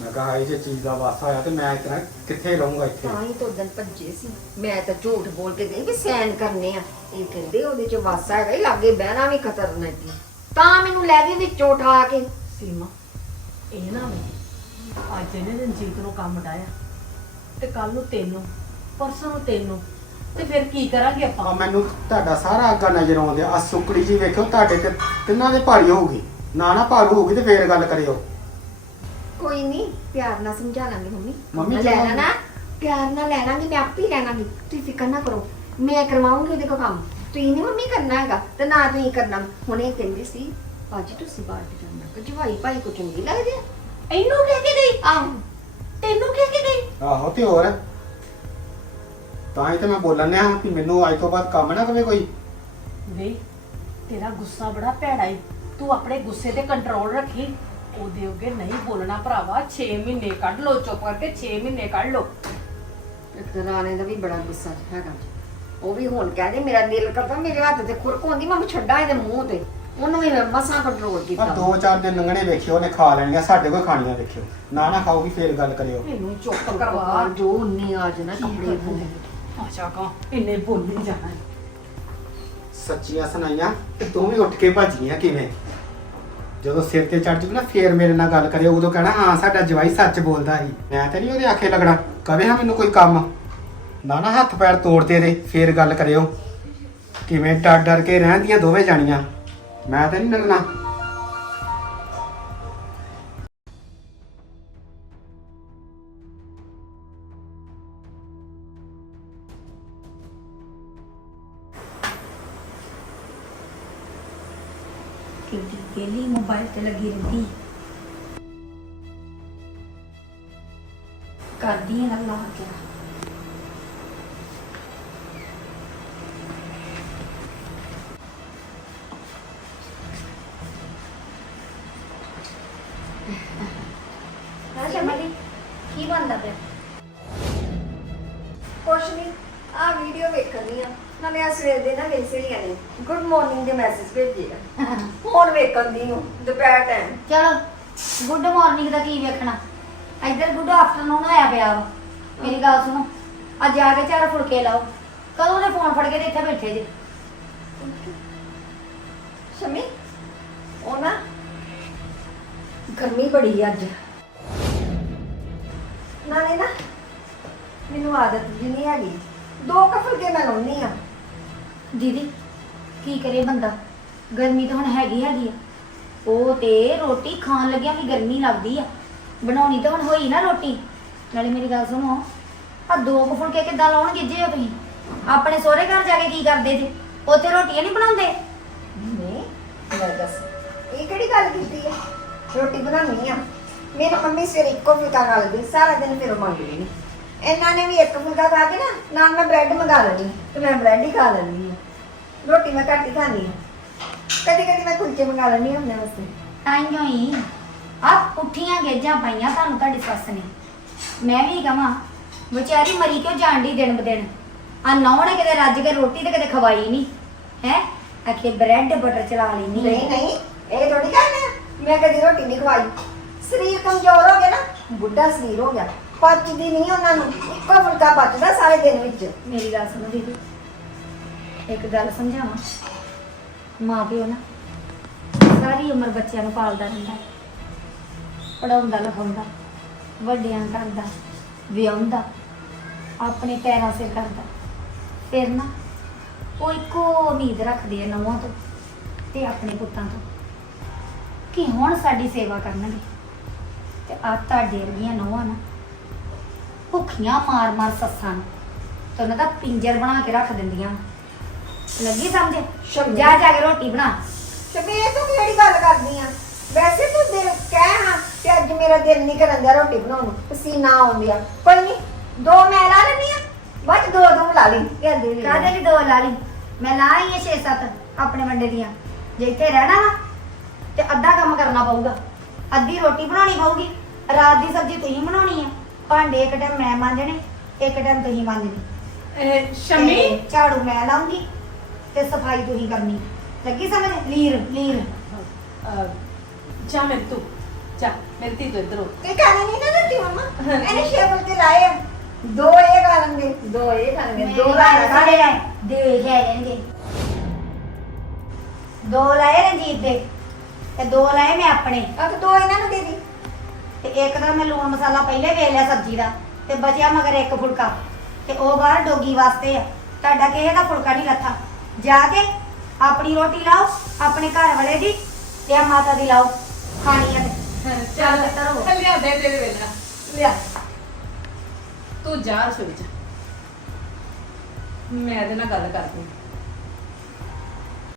ਮੈਂ ਕਿਹਾ ਇਹ ਜੇ ਚੀਜ਼ ਦਾ ਵਾਸਾ ਆਇਆ ਤੇ ਮੈਂ ਇਤਨਾ ਕਿੱਥੇ ਰਹੂੰਗਾ ਇੱਥੇ? ਤਾਂ ਹੀ ਤੋਂ ਦਿਨ ਭੱਜੇ ਸੀ। ਮੈਂ ਤਾਂ ਝੂਠ ਬੋਲ ਕੇ ਗਈ ਵੀ ਸੈਨ ਕਰਨੇ ਆ। ਇਹ ਕਹਿੰਦੇ ਉਹਦੇ ਚ ਵਾਸਾ ਹੈਗਾ ਹੀ ਲਾਗੇ ਬਹਿਣਾ ਵੀ ਖਤਰਨਾਕ ਹੈ ਤਾਂ ਮੈਨੂੰ ਲੈ ਗਈ ਵਿੱਚ ਉਠਾ ਕੇ। ਸੀਮਾ ਇਹ ਨਾ ਵੇ ਅੱਜ ਇਹਨੇ ਰਣਜੀਤ ਨੂੰ ਕੰਮ ਡਾਇਆ ਤੇ ਕੱਲ ਨੂੰ ਤੈਨੂੰ ਪਰਸੋਂ ਨੂੰ ਤੈਨੂੰ ਤੇ ਫਿਰ ਕੀ ਕਰਾਂਗੇ ਆ ਆਪਾਂ ਮੈਨੂੰ ਤੁਹਾਡਾ ਸਾਰਾ ਅੱਗਾ ਨਜ਼ਰ ਆਉਂਦਿਆ। ਆ ਸੁਕੜੀ ਜੀ ਵੇਖਿਓ ਤੁਹਾਡੇ ਤੇ ਤਿੰਨਾਂ ਦੇ ਭਾਰੀ ਹੋਊਗੀ। ਨਾ ਨਾ ਭਾਰੂ ਹੋਊਗੀ ਤੇ ਫੇਰ ਗੱਲ ਕਰਿਓ। ਕੋਈ ਨਹੀਂ ਪਿਆਰ ਨਾਲ ਸਮਝਾ ਲਾਂਗੀ ਮੰਮੀ। ਮੰਮੀ ਲੈ ਲੈਣਾ ਪਿਆਰ ਨਾਲ ਲੈ ਲਾਂਗੀ ਮੈਂ ਆਪੇ ਹੀ ਲੈ ਲਾਂਗੀ ਤੁਸੀਂ ਫਿਕਰ ਨਾ ਕਰੋ ਮੈਂ ਕਰਵਾਉਂਗੀ ਉਹਦੇ ਕੋਲ ਕੰਮ। ਤੁਸੀਂ ਨਹੀਂ ਮੰਮੀ ਕਰਨਾ ਹੈਗਾ ਤੇ ਨਾ ਤੁਸੀਂ ਕਰਨਾ। ਹੁਣ ਇਹ ਕਹਿੰਦੀ ਸੀ ਭਾਜੀ ਤੁਸੀਂ ਬਾਹਰ ਜਾਣਾ। ਕਿ ਜਵਾਈ ਭਾਈ ਕੋ ਚੰਗੀ ਲੱਗਦੀ ਆ? ਇਹਨੂੰ ਕਹਿ ਕੇ ਗਈ? ਆਹ। ਤੈਨੂੰ ਕਹਿ ਕੇ ਗਈ? ਆਹੋ ਤੇ ਹੋਰ। ਤਾਂ ਹੀ ਤੇ ਮੈਂ ਬੋਲਣ ਆ ਕਿ ਮੈਨੂੰ ਅੱਜ ਤੋਂ ਬਾਅਦ ਕੰਮ ਨਾ ਕਵੇ ਕੋਈ। ਵੇ ਤੇਰਾ ਗੁੱਸਾ ਬੜਾ ਭੈੜਾ ਈ ਤੂੰ ਆਪਣੇ ਗੁੱਸੇ ਤੇ ਕੰਟਰੋਲ ਰੱਖੀ। ਉਹਦੇ ਅੱਗੇ ਨਹੀਂ ਬੋਲਣਾ ਭਰਾਵਾ। 6 ਮਹੀਨੇ ਕੱਢ ਲੋ ਚੁੱਪ ਕਰਕੇ 6 ਮਹੀਨੇ ਕੱਢ ਲੋ ਇੱਕ ਰਾਣੇ ਦਾ ਵੀ ਬੜਾ ਗੁੱਸਾ ਹੈਗਾ। ਉਹ ਵੀ ਹੁਣ ਕਹਿੰਦੇ ਮੇਰਾ ਦਿਲ ਕਰਦਾ ਮੇਰੇ ਹੱਥ ਤੇ ਖੁਰਕ ਹੁੰਦੀ ਮੈਂ ਛੱਡਾਂ ਇਹਦੇ ਮੂੰਹ ਤੇ। ਉਹਨੂੰ ਵੀ ਮਸਾਂ ਕੰਟਰੋਲ ਆ ਕੀਤਾ। ਦੋ ਚਾਰ ਦਿਨ ਲੰਘਣੇ ਵੇਖਿਓ ਉਹਨੇ ਖਾ ਲੈਣੀਆਂ ਸਾਡੇ ਕੋਲ ਖਾਣੀਆਂ ਵੇਖਿਓ। ਨਾ ਨਾ ਖਾਊਗੀ ਫੇਰ ਗੱਲ ਕਰਿਓ। ਇਹਨੂੰ ਚੁੱਪ ਕਰਵਾ। ਜੋ ਉਨੀ ਆ ਜਾਣਾ ਕੱਪੜੇ ਬੋਲੇ ਆਸ਼ਾ ਕਾ ਇਹਨੇ ਬੋਲੀ ਜਾਣਾ ਈ। ਸੱਚੀਆਂ ਸੁਣਾਈਆਂ ਤੇ ਤੂੰ ਵੀ ਉੱਠ ਕੇ ਭੱਜੀਆਂ ਕਿਵੇਂ? ਜਦੋਂ ਸਿਰ ਤੇ ਚੜ ਜੂ ਨਾ ਫੇਰ ਮੇਰੇ ਨਾਲ ਗੱਲ ਕਰਿਓ। ਉਦੋਂ ਕਹਿਣਾ ਹਾਂ ਸਾਡਾ ਜਵਾਈ ਸੱਚ ਬੋਲਦਾ ਸੀ। ਮੈਂ ਤੇ ਨਹੀਂ ਉਹਦੇ ਆਖੇ ਲੱਗਣਾ ਕਵੇ ਹਾਂ ਮੈਨੂੰ ਕੋਈ ਕੰਮ। ਨਾ ਨਾ ਹੱਥ ਪੈਰ ਤੋੜ ਦੇ ਦੇ ਫੇਰ ਗੱਲ ਕਰਿਓ। ਕਿਵੇਂ ਡਰ ਡਰ ਕੇ ਰਹਿੰਦੀਆਂ ਦੋਵੇਂ ਜਾਣੀਆਂ। मैं तो नहीं डरना मोबाइल लगी रही कर दी अल्लाह क्या? ਦੇ ਮੈਸੇਜ ਭੇਜੇ ਆ। ਹੁਣ ਵੇਖਣ ਦੀ ਨੂੰ ਦੁਪਹਿਰ ਟਾਈਮ ਚਲੋ ਗੁੱਡ ਮਾਰਨਿੰਗ ਦਾ ਕੀ ਵੇਖਣਾ? ਇੱਧਰ ਗੁੱਡ ਆਫਟਰਨੂਨ ਹੋਇਆ ਪਿਆ ਵਾ। ਮੇਰੀ ਗੱਲ ਸੁਣੋ ਅੱਜ ਜਾ ਕੇ ਚਾਰ ਫੁਲਕੇ ਲਾਓ। ਕਦੋਂ ਦੇ ਫੋਨ ਫੜ ਕੇ ਤੇ ਇੱਥੇ ਬੈਠੇ ਜੇ? ਸ਼ਮੀ ਉਹ ਨਾ ਗਰਮੀ ਬੜੀ ਆ ਅੱਜ। ਨਾਲੇ ਨਾ ਮੈਨੂੰ ਆਦਤ ਜੀ ਨਹੀਂ ਹੈਗੀ। ਦੋ ਕਫਲ ਕੇ ਮੈਂ ਲਾਉਣੀ ਆ ਦੀਦੀ ਕੀ ਕਰੇ ਬੰਦਾ? ਗਰਮੀ ਤਾਂ ਹੁਣ ਹੈਗੀ ਹੈਗੀ ਆ। ਉਹ ਤੇ ਰੋਟੀ ਖਾਣ ਲੱਗਿਆ ਵੀ ਗਰਮੀ ਲੱਗਦੀ ਆ। ਬਣਾਉਣੀ ਤਾਂ ਹੁਣ ਹੋਈ ਨਾ ਰੋਟੀ। ਨਾਲੇ ਮੇਰੀ ਗੱਲ ਸੁਣੋ ਆ ਦੋ ਕੁ ਫੁਲਕੇ ਕਿੱਦਾਂ ਲਾਉਣਗੇ ਜੇ ਤੁਸੀਂ? ਆਪਣੇ ਸਹੁਰੇ ਘਰ ਜਾ ਕੇ ਕੀ ਕਰਦੇ ਜੇ? ਉੱਥੇ ਰੋਟੀਆਂ ਨਹੀਂ ਬਣਾਉਂਦੇ? ਨਹੀਂ ਲੈ ਦੱਸ, ਇਹ ਕਿਹੜੀ ਗੱਲ ਕੀਤੀ ਹੈ ਰੋਟੀ ਬਣਾਉਣੀ ਆ। ਮੇਰੀ ਮੰਮੀ ਸਵੇਰੇ ਇੱਕੋ ਫੁਲਕਾ ਖਾ ਲੈਂਦੀ, ਸਾਰਾ ਦਿਨ ਫਿਰ ਉਹ ਮੰਗਦੀ ਨਹੀਂ ਇਹਨਾਂ ਨੇ ਵੀ ਇੱਕ ਫੁਲਕਾ ਖਾ ਕੇ ਨਾ, ਨਾਲ ਮੈਂ ਬ੍ਰੈਡ ਮੰਗਾ ਲੈਣੀ ਤੇ ਮੈਂ ਬ੍ਰੈਡ ਹੀ ਖਾ ਲੈਂਦੀ ਆ। ਰੋਟੀ ਮੈਂ ਘੱਟ ਹੀ ਖਾਂਦੀ ਆ ਕਦੀ ਕਦੀ ਮੈਂ ਕੁਲਚੇ ਮੰਗਾ ਲੈਂਦੀ ਹਾਂ ਆਪਣੇ ਵਾਸਤੇ। ਤਾਈਓ ਹੀ ਆ ਪੁੱਠੀਆਂ ਗੇਜਾਂ ਪਾਈਆਂ ਤੁਹਾਨੂੰ ਤੁਹਾਡੀ ਸੱਸ ਨੇ। ਮੈਂ ਵੀ ਕਹਾਂ ਵਿਚਾਰੀ ਮਰੀ ਕਿਉਂ ਜਾਂਦੀ ਦਿਨ ਬ ਦਿਨ? ਆ ਨੌਂ ਨੇ ਕਿਤੇ ਰੱਜ ਕੇ ਰੋਟੀ ਤੇ ਕਿਤੇ ਖਵਾਈ ਨਹੀਂ ਹੈ? ਆਖੇ ਬ੍ਰੈਡ ਬਟਰ ਚਲਾ ਲੈਣੀ ਨਹੀਂ ਨਹੀਂ ਇਹ ਥੋੜੀ ਕਹਿਣਾ ਮੈਂ ਕਦੀ ਰੋਟੀ ਨਹੀਂ ਖਵਾਈ। ਸਰੀਰ ਕਮਜ਼ੋਰ ਹੋ ਗਿਆ ਨਾ ਬੁੱਢਾ ਸਰੀਰ ਹੋ ਗਿਆ। ਪਚਦੀ ਨਹੀਂ ਉਹਨਾਂ ਨੂੰ। ਇੱਕੋ ਫੁਲਕਾ ਪਚਦਾ ਸਾਰੇ ਦਿਨ ਵਿੱਚ। ਮੇਰੀ ਗੱਲ ਸੁਣੋ ਦੀਦੀ ਇੱਕ ਗੱਲ ਸਮਝਾਵਾਂ? ਮਾਂ ਪਿਓ ਨਾ ਸਾਰੀ ਉਮਰ ਬੱਚਿਆਂ ਨੂੰ ਪਾਲਦਾ ਰਹਿੰਦਾ। ਪੜਾਉਂਦਾ ਲਿਖਾਉਂਦਾ, ਵੱਡਿਆਂ ਕਰਦਾ, ਵਿਆਹੁੰਦਾ, ਆਪਣੇ ਪੈਰਾਂ ਸਿਰ ਕਰਦਾ। ਫਿਰ ਨਾ ਉਹ ਇੱਕੋ ਉਮੀਦ ਰੱਖਦੇ ਆ ਨਵਾਂ ਤੋਂ ਤੇ ਆਪਣੇ ਪੁੱਤਾਂ ਤੋਂ ਕਿ ਹੁਣ ਸਾਡੀ ਸੇਵਾ ਕਰਨਗੇ। ਤੇ ਆ ਤੁਹਾਡੇ ਵਰਗੀਆਂ ਨਵਾਂ ਨਾ ਭੁੱਖੀਆਂ ਮਾਰ ਮਾਰ ਸੱਸਾਂ ਨੂੰ ਤੇ ਉਹਨਾਂ ਦਾ ਪਿੰਜਰ ਬਣਾ ਕੇ ਰੱਖ ਦਿੰਦੀਆਂ। ਲੱਗੀ ਸਮਝ। ਜਾ ਜਾ ਕੇ ਰੋਟੀ ਬਣਾ। ਸ਼ਮੀਰ ਤੂੰ ਕਿਹੜੀ ਗੱਲ ਕਰਦੀ ਆ? ਵੈਸੇ ਤੂੰ ਦਿਲ ਕਹਿ ਹਾਂ ਕਿ ਅੱਜ ਮੇਰਾ ਦਿਲ ਨਹੀਂ ਕਰਨ ਦਿਆ ਰੋਟੀ ਬਣਾਉਣ ਨੂੰ। ਪਸੀਨਾ ਆਉਂਦਿਆ ਕੋਈ ਨਹੀਂ ਦੋ ਮੈਂ ਲਾ ਲੈਣੀ ਆ। 'ਚ ਦੋ ਦੋ ਲਾ ਲਈ। ਇਹ ਦੇ ਲਈ ਕਾਹਦੇ ਲਈ। ਦੋ ਲਾ ਲਈ? ਮੈਂ ਲਾ ਹੀ ਇਹ 6-7 ਆਪਣੇ ਵੰਡੇ ਦੀਆਂ। ਜੇ ਇੱਥੇ ਰਹਿਣਾ ਵਾ ਤੇ ਅੱਧਾ ਕੰਮ ਕਰਨਾ ਪਊਗਾ। ਅੱਧੀ ਰੋਟੀ ਬਣਾਉਣੀ ਪਊਗੀ। ਰਾਤ ਦੀ ਸਬਜ਼ੀ ਤੁਸੀਂ ਬਣਾਉਣੀ ਆ। ਭਾਂਡੇ ਇੱਕ ਟਾਈਮ ਮੈਂ ਮਾਂਜਣੇ ਇੱਕ ਟਾਈਮ ਤੁਸੀਂ ਮਾਂਜਣੇ। ਸ਼ਮੀ? ਤੇ ਝਾੜੂ ਮੈਂ ਲਾਉਂਗੀ। ਤੇ ਸਫ਼ਾਈ ਤੁਸੀਂ ਕਰਨੀ। ਲੱਗੀ ਸਮਝ? ਲੀਰ ਲੀਰ ਜਾ ਮੇਰੇ ਤੂੰ। ਜਾ ਮੇਰੇ ਤੀ ਤੋਂ ਇਧਰੋਂ। ਤੇ ਖਾਣੇ ਨਹੀਂ ਨਾ ਦਿੱਤੀ ਮਮਾ। ਇਹਨੇ ਸ਼ੇਵਲ ਤੇ ਲਾਏ ਆ। ਦੋ ਇਹ ਖਾ ਲੈਣਗੇ। ਦੋ ਇਹ ਖਾਣਗੇ ਦੋ ਦੋ ਰਾਤ ਖਾਣੇ। ਲਾਏ ਦੇ ਜਾਣਗੇ ਦੋ ਲਾਏ ਰਣਜੀਤ ਦੇ ਤੇ ਦੋ ਲਾਏ ਮੈਂ ਆਪਣੇ। ਆ ਤੇ ਦੋ ਇਹਨਾਂ ਨੂੰ ਦੇ ਦੀ। ਤੇ ਇੱਕ ਦਾ ਮੈਂ ਲੂਣ ਮਸਾਲਾ ਪਹਿਲੇ ਵੇਖ ਲਿਆ ਸਬਜ਼ੀ ਦਾ ਤੇ ਬਚਿਆ ਮਗਰ ਇੱਕ ਫੁਲਕਾ। ਤੇ ਉਹ ਬਾਹਰ ਡੋਗੀ ਵਾਸਤੇ ਆ। ਤੁਹਾਡਾ ਕਿਸੇ ਦਾ ਫੁਲਕਾ ਨਹੀਂ ਲੱਥਾ। ਜਾ ਕੇ ਆਪਣੀ ਰੋਟੀ ਲਾਓ ਆਪਣੇ ਘਰ ਵਾਲੇ ਦੀ ਤੇ ਆ ਮਾਤਾ ਦੀ ਲਾਓ ਖਾਣੀ ਆ ਤੇ। ਚੱਲ। ਧਰੋ। ਲਿਆ ਦੇ ਦੇ ਵੇਲਾ। ਲਿਆ। ਤੂੰ ਜਾ ਰਸੋਈ ਚ। ਮੈਂ ਇਹਦੇ ਨਾਲ ਗੱਲ ਕਰਦੀ